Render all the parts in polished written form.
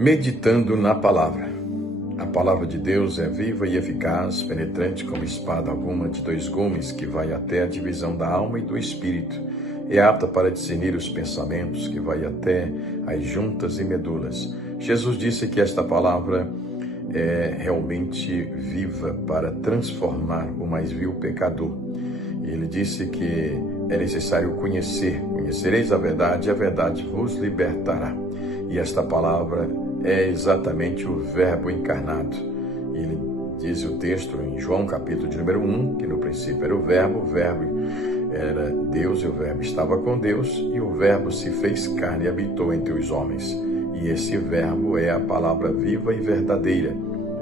Meditando na palavra. A palavra de Deus é viva e eficaz, penetrante como espada alguma de dois gumes, que vai até a divisão da alma e do espírito. É apta para discernir os pensamentos, que vai até as juntas e medulas. Jesus disse que esta palavra é realmente viva para transformar o mais vil pecador. Ele disse que é necessário conhecer. Conhecereis a verdade e a verdade vos libertará. E esta palavra é exatamente o Verbo encarnado. Ele diz o texto em João capítulo de número 1, que no princípio era o Verbo era Deus e o Verbo estava com Deus, e o Verbo se fez carne e habitou entre os homens. E esse Verbo é a palavra viva e verdadeira.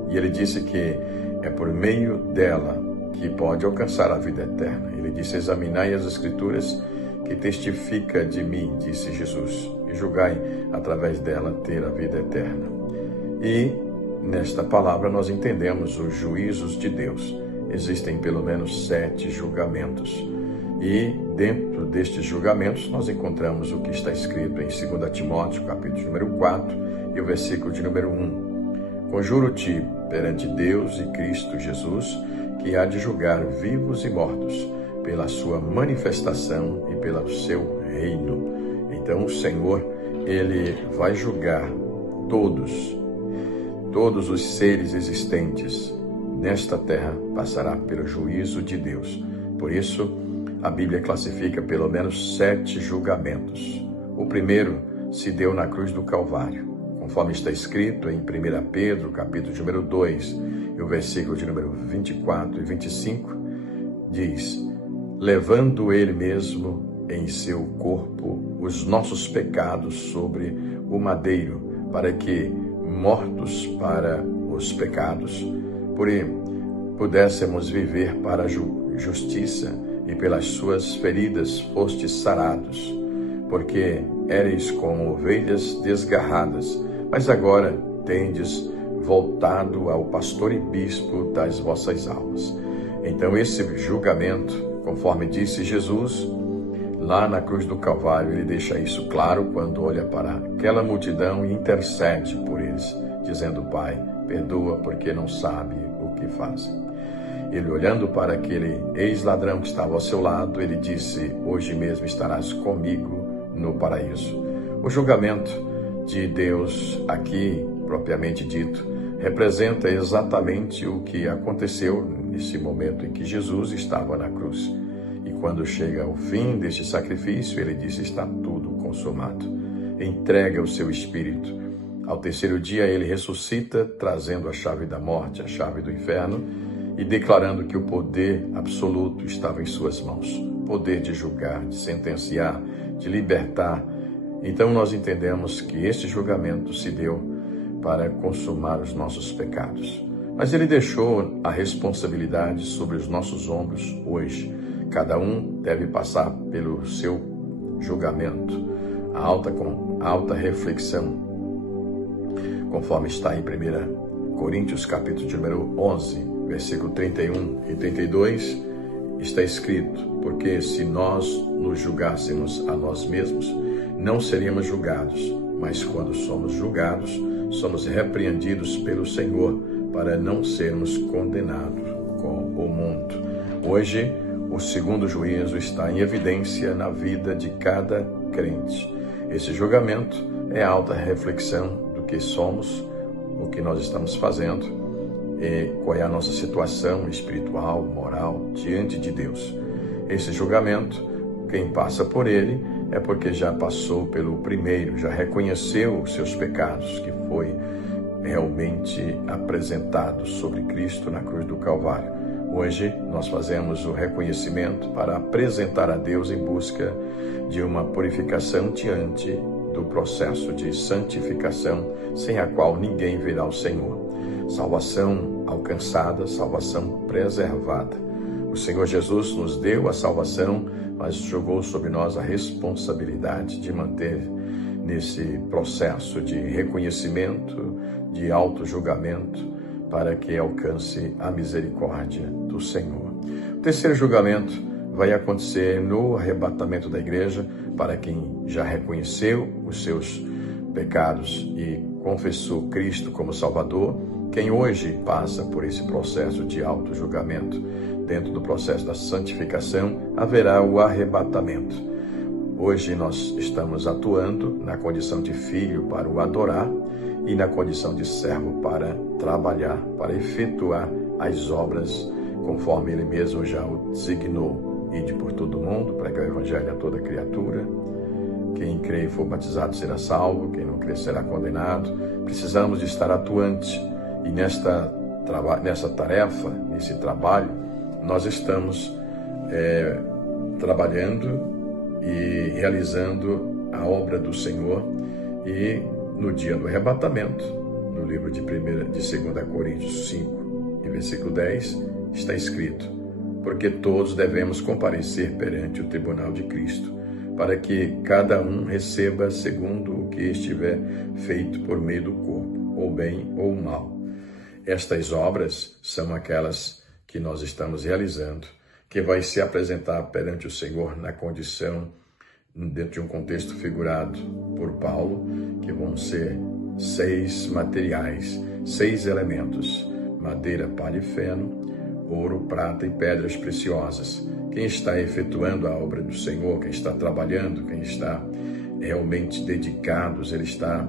E ele disse que é por meio dela que pode alcançar a vida eterna. Ele disse: examinai as Escrituras, que testifica de mim, disse Jesus, e julgai através dela ter a vida eterna. E nesta palavra nós entendemos os juízos de Deus. Existem pelo menos 7 julgamentos. E dentro destes julgamentos nós encontramos o que está escrito em 2 Timóteo, capítulo número 4, e o versículo de número 1. Conjuro-te perante Deus e Cristo Jesus, que há de julgar vivos e mortos, pela sua manifestação e pelo seu reino. Então o Senhor, Ele vai julgar todos os seres existentes nesta terra passará pelo juízo de Deus. Por isso, a Bíblia classifica pelo menos 7 julgamentos. O primeiro se deu na cruz do Calvário, conforme está escrito em 1 Pedro, capítulo número 2, e o versículo de número 24 e 25, diz: levando ele mesmo em seu corpo os nossos pecados sobre o madeiro, para que, mortos para os pecados, por ele pudéssemos viver para a justiça, e pelas suas feridas fostes sarados, porque éreis como ovelhas desgarradas, mas agora tendes voltado ao pastor e bispo das vossas almas. Então esse julgamento, conforme disse Jesus, lá na cruz do Calvário, ele deixa isso claro quando olha para aquela multidão e intercede por eles, dizendo: Pai, perdoa porque não sabe o que fazem. Ele, olhando para aquele ex-ladrão que estava ao seu lado, ele disse: hoje mesmo estarás comigo no paraíso. O julgamento de Deus aqui, propriamente dito, representa exatamente o que aconteceu nesse momento em que Jesus estava na cruz. E quando chega ao fim deste sacrifício, ele diz: está tudo consumado. Entrega o seu espírito. Ao terceiro dia ele ressuscita, trazendo a chave da morte, a chave do inferno, e declarando que o poder absoluto estava em suas mãos. Poder de julgar, de sentenciar, de libertar. Então nós entendemos que este julgamento se deu para consumar os nossos pecados. Mas ele deixou a responsabilidade sobre os nossos ombros hoje. Cada um deve passar pelo seu julgamento, a alta reflexão, conforme está em 1 Coríntios, capítulo de número 11, versículo 31 e 32, está escrito: porque se nós nos julgássemos a nós mesmos, não seríamos julgados, mas quando somos julgados, somos repreendidos pelo Senhor, para não sermos condenados com o mundo. Hoje, o segundo juízo está em evidência na vida de cada crente. Esse julgamento é a alta reflexão do que somos, o que nós estamos fazendo e qual é a nossa situação espiritual, moral, diante de Deus. Esse julgamento, quem passa por ele é porque já passou pelo primeiro, já reconheceu os seus pecados, que foi realmente apresentado sobre Cristo na cruz do Calvário. Hoje nós fazemos o reconhecimento para apresentar a Deus em busca de uma purificação diante do processo de santificação, sem a qual ninguém verá o Senhor. Salvação alcançada, salvação preservada. O Senhor Jesus nos deu a salvação, mas jogou sobre nós a responsabilidade de manter nesse processo de reconhecimento, de auto-julgamento, para que alcance a misericórdia do Senhor. O terceiro julgamento vai acontecer no arrebatamento da igreja, para quem já reconheceu os seus pecados e confessou Cristo como Salvador, quem hoje passa por esse processo de auto-julgamento, dentro do processo da santificação, haverá o arrebatamento. Hoje nós estamos atuando na condição de filho para o adorar e na condição de servo para trabalhar, para efetuar as obras conforme Ele mesmo já o designou. Ide por todo mundo, pregar o Evangelho a toda criatura. Quem crê e for batizado será salvo, quem não crê será condenado. Precisamos de estar atuante e nessa tarefa, nesse trabalho, nós estamos trabalhando e realizando a obra do Senhor. E no dia do arrebatamento, no livro de 2 Coríntios 5 e versículo 10, está escrito: porque todos devemos comparecer perante o tribunal de Cristo, para que cada um receba segundo o que estiver feito por meio do corpo, ou bem ou mal. Estas obras são aquelas que nós estamos realizando, que vai se apresentar perante o Senhor na condição, dentro de um contexto figurado por Paulo, que vão ser 6 materiais, 6 elementos: madeira, palha e feno, ouro, prata e pedras preciosas. Quem está efetuando a obra do Senhor, quem está trabalhando, quem está realmente dedicado, ele está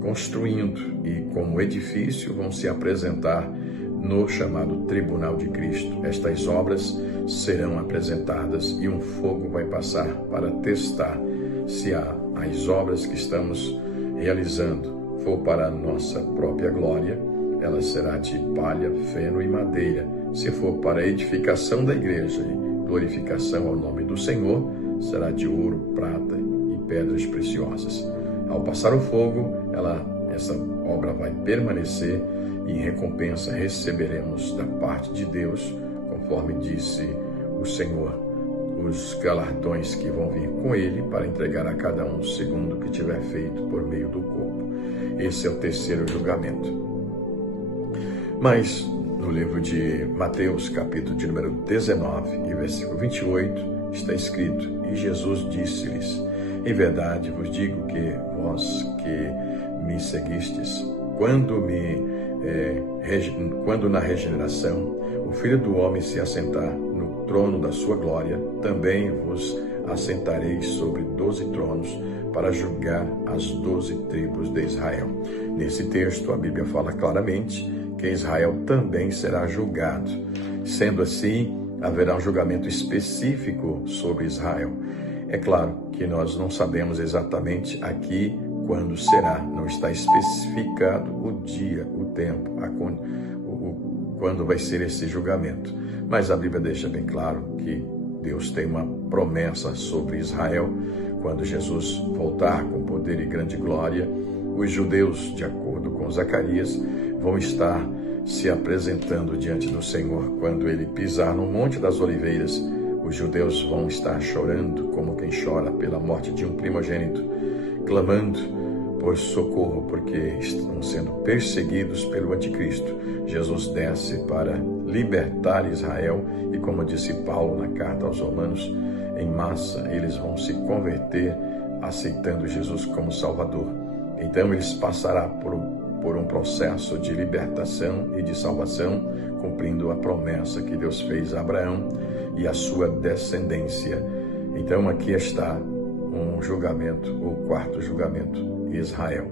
construindo, e como edifício vão se apresentar no chamado Tribunal de Cristo. Estas obras serão apresentadas e um fogo vai passar para testar se as obras que estamos realizando for para a nossa própria glória, ela será de palha, feno e madeira. Se for para a edificação da igreja e glorificação ao nome do Senhor, será de ouro, prata e pedras preciosas. Ao passar o fogo, essa obra vai permanecer e em recompensa receberemos da parte de Deus, conforme disse o Senhor, os galardões que vão vir com Ele para entregar a cada um segundo o que tiver feito por meio do corpo. Esse é o terceiro julgamento. Mas no livro de Mateus, capítulo de número 19 e versículo 28, está escrito: e Jesus disse-lhes: em verdade vos digo que vós que me seguistes, quando na regeneração o Filho do Homem se assentar no trono da sua glória, também vos assentareis sobre 12 tronos para julgar as 12 tribos de Israel. Nesse texto a Bíblia fala claramente que Israel também será julgado. Sendo assim, haverá um julgamento específico sobre Israel. É claro que nós não sabemos exatamente aqui quando será, não está especificado o dia, o tempo, quando vai ser esse julgamento. Mas a Bíblia deixa bem claro que Deus tem uma promessa sobre Israel. Quando Jesus voltar com poder e grande glória, os judeus, de acordo com Zacarias, vão estar se apresentando diante do Senhor. Quando ele pisar no Monte das Oliveiras, os judeus vão estar chorando como quem chora pela morte de um primogênito, clamando por socorro, porque estão sendo perseguidos pelo anticristo. Jesus desce para libertar Israel e, como disse Paulo na carta aos Romanos, em massa eles vão se converter aceitando Jesus como Salvador. Então eles passarão por um processo de libertação e de salvação, cumprindo a promessa que Deus fez a Abraão e a sua descendência. Então aqui está um julgamento, o quarto julgamento, Israel.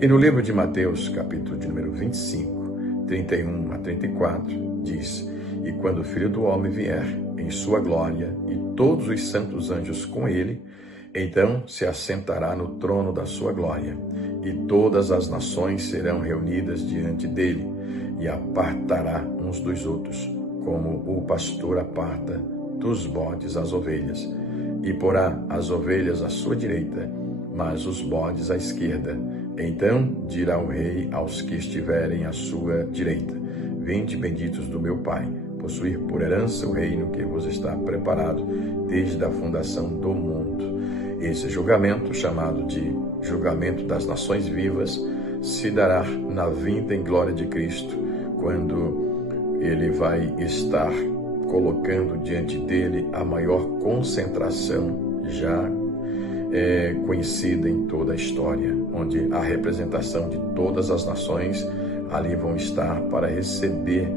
E no livro de Mateus, capítulo de número 25, 31 a 34, diz: e quando o Filho do Homem vier em sua glória e todos os santos anjos com ele, então se assentará no trono da sua glória, e todas as nações serão reunidas diante dele, e apartará uns dos outros, como o pastor aparta dos bodes as ovelhas, e porá as ovelhas à sua direita, mas os bodes à esquerda. Então dirá o rei aos que estiverem à sua direita: vinde, benditos do meu Pai, possuir por herança o reino que vos está preparado desde a fundação do mundo. Esse julgamento, chamado de julgamento das nações vivas, se dará na vinda em glória de Cristo, quando ele vai estar colocando diante dele a maior concentração já conhecida em toda a história, onde a representação de todas as nações ali vão estar para receber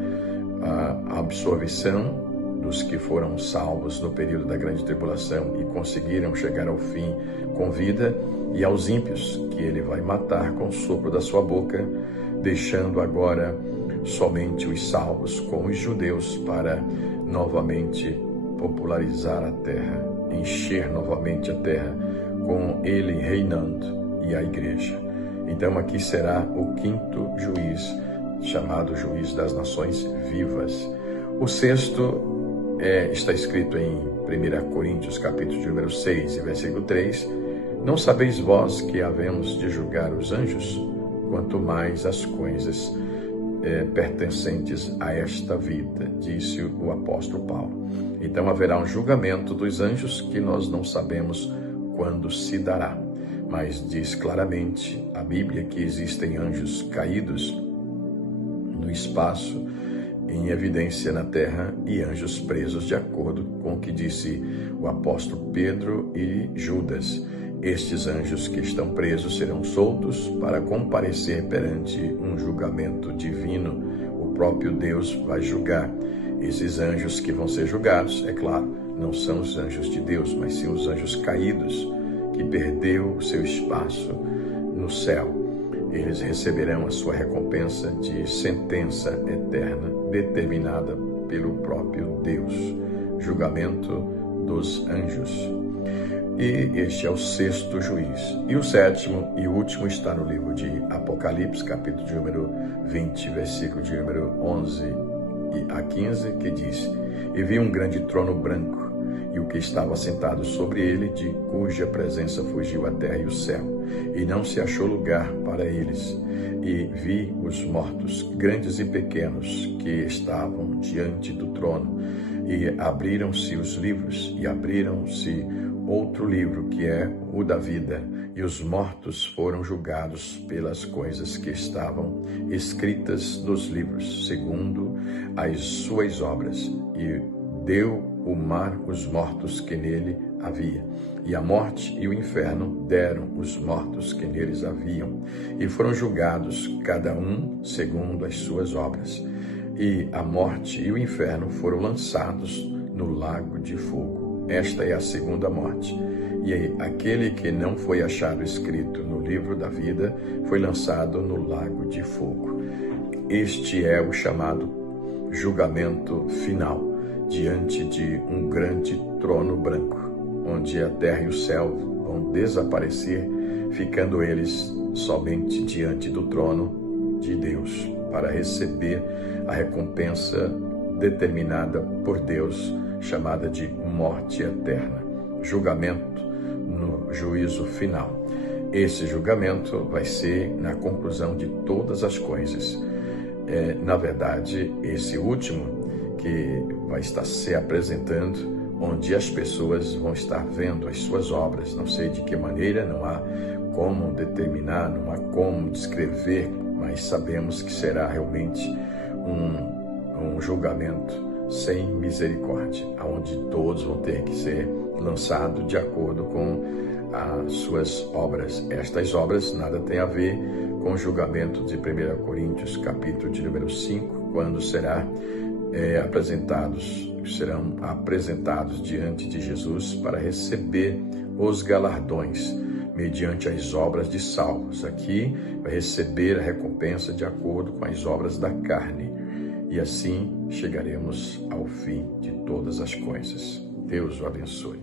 a absolvição dos que foram salvos no período da grande tribulação e conseguiram chegar ao fim com vida, e aos ímpios, que ele vai matar com o sopro da sua boca, deixando agora somente os salvos com os judeus para novamente popularizar a terra, encher novamente a terra com ele reinando e a igreja. Então aqui será o quinto juiz, chamado juiz das nações vivas. O sexto está escrito em 1 Coríntios, capítulo de número 6, versículo 3, não sabeis vós que havemos de julgar os anjos, quanto mais as coisas pertencentes a esta vida, disse o apóstolo Paulo. Então haverá um julgamento dos anjos que nós não sabemos quando se dará, mas diz claramente a Bíblia que existem anjos caídos no espaço, em evidência na terra, e anjos presos, de acordo com o que disse o apóstolo Pedro e Judas. Estes anjos que estão presos serão soltos para comparecer perante um julgamento divino. O próprio Deus vai julgar. Esses anjos que vão ser julgados, é claro, não são os anjos de Deus, mas sim os anjos caídos, que perdeu o seu espaço no céu. Eles receberão a sua recompensa de sentença eterna, determinada pelo próprio Deus. Julgamento dos anjos. E este é o sexto juiz. E o sétimo e último está no livro de Apocalipse, capítulo de número 20, versículo de número 11 a 15, que diz: E vi um grande trono branco, e o que estava sentado sobre ele, de cuja presença fugiu a terra e o céu, e não se achou lugar para eles. E vi os mortos, grandes e pequenos, que estavam diante do trono, e abriram-se os livros, e abriram-se outro livro, que é o da vida, e os mortos foram julgados pelas coisas que estavam escritas nos livros, segundo as suas obras, e deu o mar os mortos que nele havia, e a morte e o inferno deram os mortos que neles haviam, e foram julgados cada um segundo as suas obras. E a morte e o inferno foram lançados no lago de fogo. Esta é a segunda morte. E aquele que não foi achado escrito no livro da vida foi lançado no lago de fogo. Este é o chamado julgamento final, diante de um grande trono branco, onde a terra e o céu vão desaparecer, ficando eles somente diante do trono de Deus, para receber a recompensa determinada por Deus, chamada de morte eterna, julgamento no juízo final. Esse julgamento vai ser na conclusão de todas as coisas. Na verdade, esse último que vai estar se apresentando, onde as pessoas vão estar vendo as suas obras, não sei de que maneira, não há como determinar, não há como descrever, mas sabemos que será realmente um julgamento sem misericórdia, onde todos vão ter que ser lançados de acordo com as suas obras. Estas obras nada tem a ver com o julgamento de 1 Coríntios, capítulo de número 5, quando serão apresentados diante de Jesus para receber os galardões mediante as obras de salvos. Aqui vai receber a recompensa de acordo com as obras da carne. E assim chegaremos ao fim de todas as coisas. Deus o abençoe.